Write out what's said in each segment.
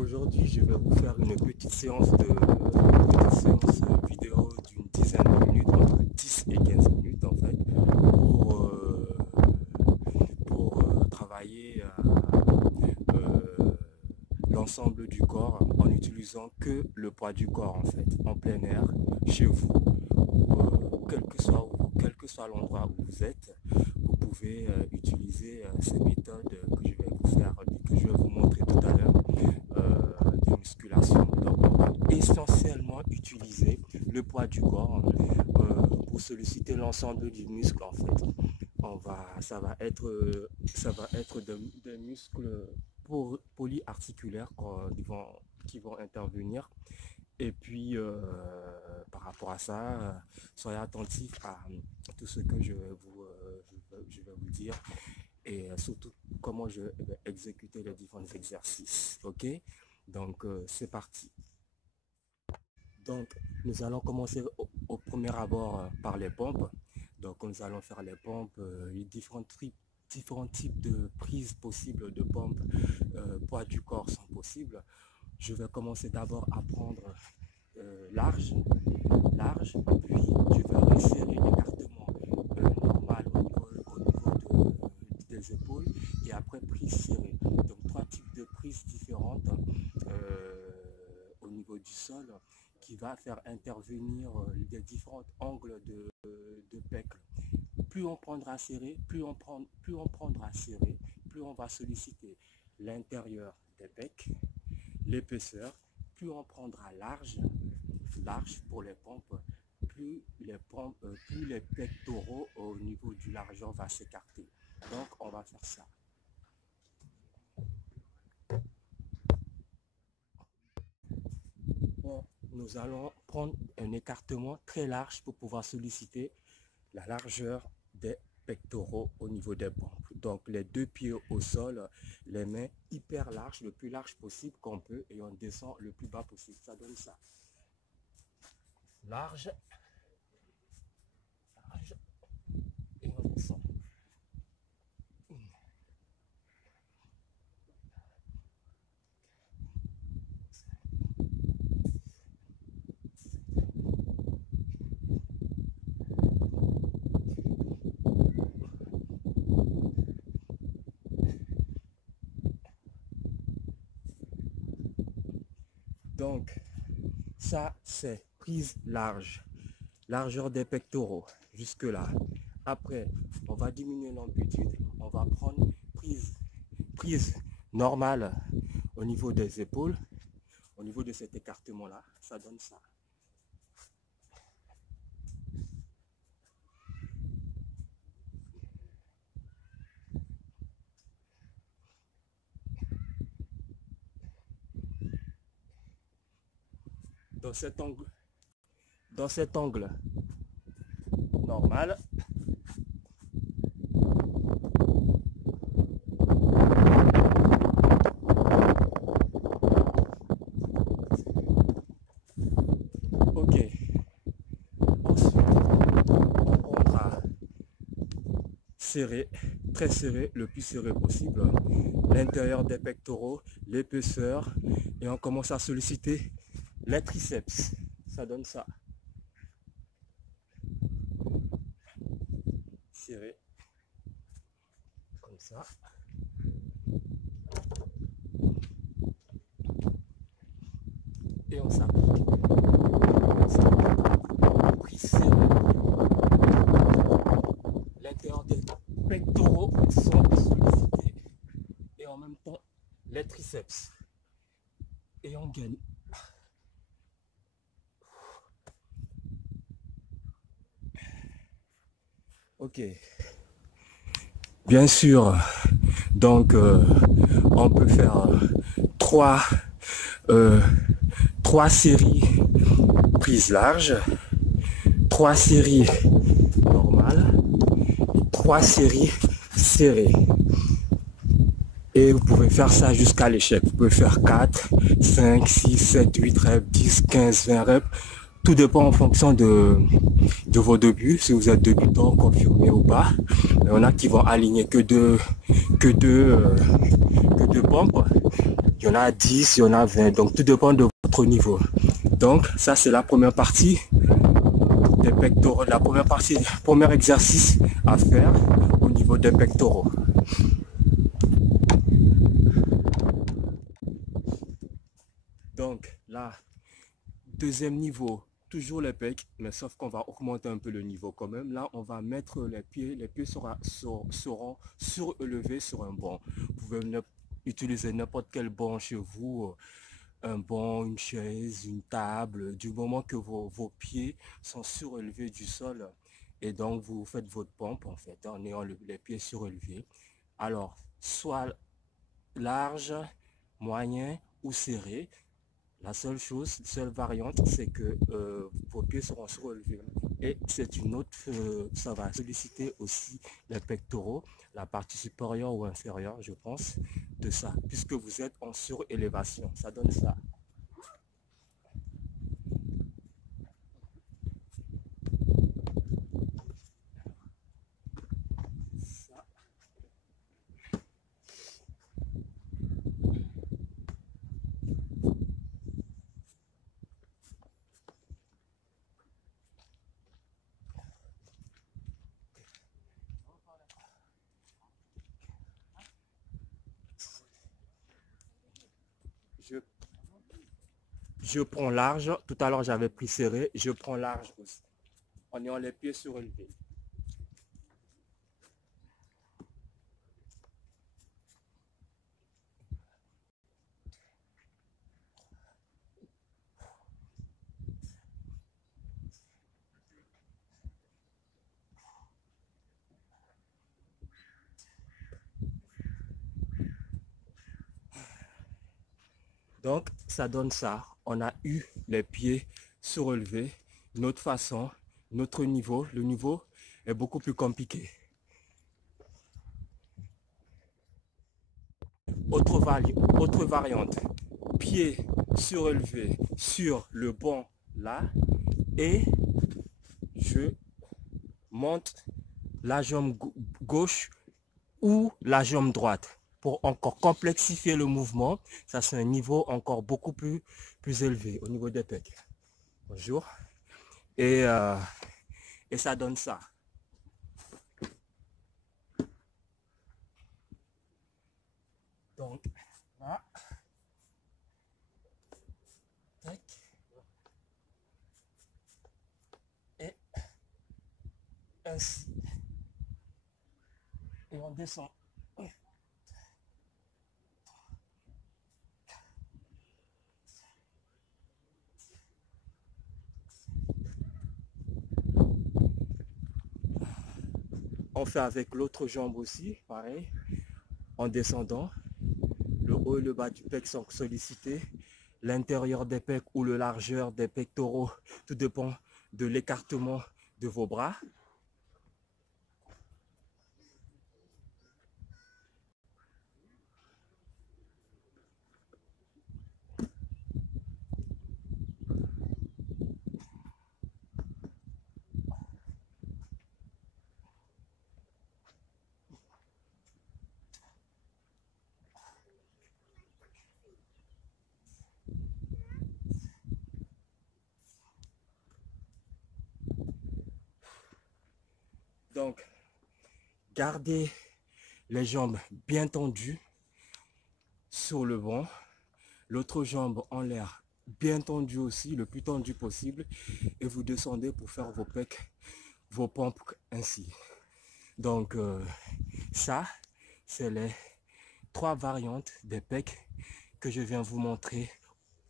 Aujourd'hui, je vais vous faire une petite séance vidéo d'une dizaine de minutes, entre 10 et 15 minutes en fait, pour travailler l'ensemble du corps en utilisant que le poids du corps en fait, en plein air, chez vous, ou quel que soit l'endroit où vous êtes. Vous pouvez utiliser ces méthodes que je vais vous montrer tout à l'heure de musculation. Donc on va essentiellement utiliser le poids du corps pour solliciter l'ensemble du muscle en fait. Ça va être des muscles polyarticulaires qui vont intervenir. Et puis, par rapport à ça, soyez attentifs à tout ce que je vais vous dire et surtout comment je vais exécuter les différents exercices. Ok? Donc, c'est parti. Donc, nous allons commencer au premier abord par les pompes. Donc, nous allons faire les pompes, les différents types de prises possibles de pompes. Poids du corps sont possibles. Je vais commencer d'abord à prendre large, puis je vais resserrer l'écartement normal au niveau des épaules et après prise serrée. Donc trois types de prises différentes au niveau du sol qui va faire intervenir les différents angles de pec. Plus on prendra serré, plus on va solliciter l'intérieur des pecs, l'épaisseur. Plus on prendra large pour les pompes, plus les pectoraux au niveau du largeur va s'écarter. Donc on va faire ça. Bon, nous allons prendre un écartement très large pour pouvoir solliciter la largeur des pectoraux au niveau des pompes. Donc les deux pieds au sol, les mains hyper larges, le plus large possible qu'on peut, et on descend le plus bas possible. Ça donne ça. Large, et on descend. Donc, ça c'est prise large, largeur des pectoraux, jusque là. Après, on va diminuer l'amplitude, on va prendre prise normale au niveau des épaules, au niveau de cet écartement là, ça donne ça. Dans cet angle normal, ok. Ensuite, on prendra serré, très serré, le plus serré possible, l'intérieur des pectoraux, l'épaisseur, et on commence à solliciter les triceps. Ça donne ça. Serré. Comme ça. Et on s'applique. Prise serrée. L'intérieur des pectoraux sont sollicités. Et en même temps, les triceps. Et on gagne. Ok, bien sûr, donc on peut faire trois séries prises larges, 3 séries normales, 3 séries serrées. Et vous pouvez faire ça jusqu'à l'échec. Vous pouvez faire 4, 5, 6, 7, 8 reps, 10, 15, 20 reps. Tout dépend en fonction de vos débuts, si vous êtes débutant, confirmé ou pas. Il y en a qui vont aligner que deux pompes. Il y en a 10, il y en a 20. Donc, tout dépend de votre niveau. Donc, ça, c'est la première partie des pectoraux. La première partie, premier exercice à faire au niveau des pectoraux. Donc, là, deuxième niveau, toujours les pecs, mais sauf qu'on va augmenter un peu le niveau quand même. Là, on va mettre les pieds seront surélevés sur un banc. Vous pouvez utiliser n'importe quel banc chez vous, un banc, une chaise, une table, du moment que vos pieds sont surélevés du sol. Et donc, vous faites votre pompe en fait, en ayant les pieds surélevés. Alors, soit large, moyen ou serré. La seule chose, seule variante, c'est que vos pieds seront surélevés. Et c'est une autre, ça va solliciter aussi les pectoraux, la partie supérieure ou inférieure, je pense, de ça, puisque vous êtes en surélévation. Ça donne ça. Je, je prends large. Tout à l'heure, j'avais pris serré. Je prends large aussi, en ayant les pieds surélevés. Donc, ça donne ça. On a eu les pieds surélevés. Notre façon, notre niveau, le niveau est beaucoup plus compliqué. Autre variante, pied surélevé sur le banc là et je monte la jambe gauche ou la jambe droite pour encore complexifier le mouvement. Ça, c'est un niveau encore beaucoup plus élevé au niveau des pecs. Bonjour. Et ça donne ça. Donc, là. Tac. Et ainsi. Et on descend. On fait avec l'autre jambe aussi, pareil, en descendant. Le haut et le bas du pec sont sollicités. L'intérieur des pecs ou le largeur des pectoraux, tout dépend de l'écartement de vos bras. Donc, gardez les jambes bien tendues sur le banc. L'autre jambe en l'air bien tendue aussi, le plus tendu possible. Et vous descendez pour faire vos pecs, vos pompes ainsi. Donc, ça, c'est les 3 variantes des pecs que je viens vous montrer.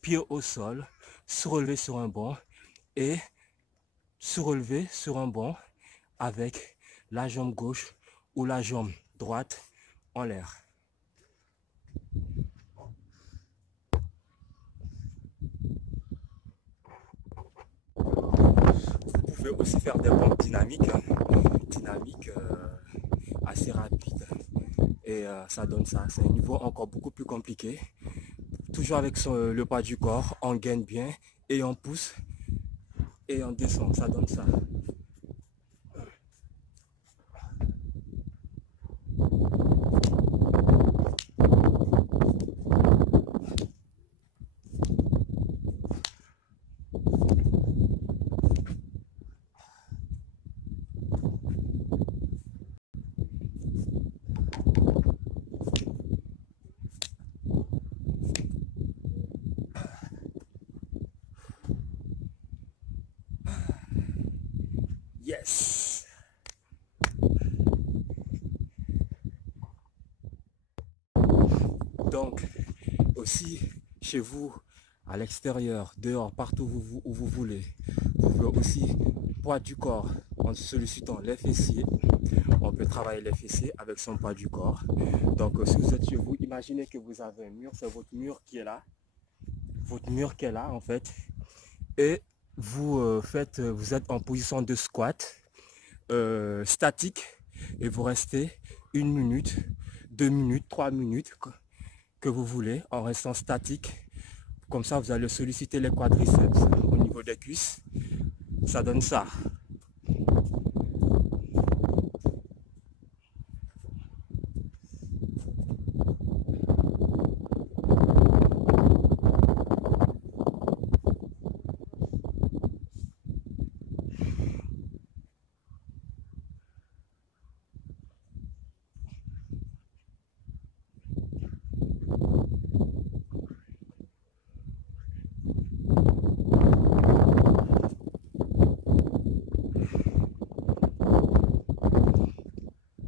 Pied au sol, surélevé sur un banc et surélevé sur un banc avec la jambe gauche ou la jambe droite en l'air. Vous pouvez aussi faire des pompes dynamiques, assez rapides. Et ça donne ça. C'est un niveau encore beaucoup plus compliqué. Toujours avec le poids du corps, on gagne bien et on pousse et on descend. Ça donne ça. Donc, aussi, chez vous, à l'extérieur, dehors, partout où vous voulez, vous pouvez aussi poids du corps en sollicitant les fessiers. On peut travailler les fessiers avec son poids du corps. Donc, si vous êtes chez vous, imaginez que vous avez un mur, c'est votre mur qui est là. Votre mur qui est là, en fait. Et vous êtes en position de squat statique et vous restez 1 minute, 2 minutes, 3 minutes que vous voulez en restant statique. Comme ça, vous allez solliciter les quadriceps au niveau des cuisses. Ça donne ça.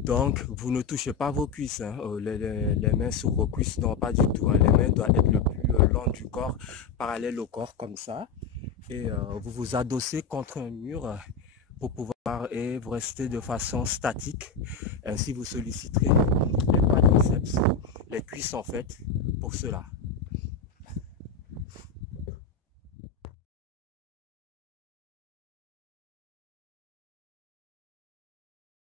Donc, vous ne touchez pas vos cuisses, hein. Les mains sur vos cuisses, non, pas du tout, hein. Les mains doivent être le plus long du corps, parallèle au corps, comme ça. Et vous vous adossez contre un mur pour pouvoir et vous restez de façon statique. Ainsi, vous solliciterez les quadriceps, les cuisses en fait, pour cela.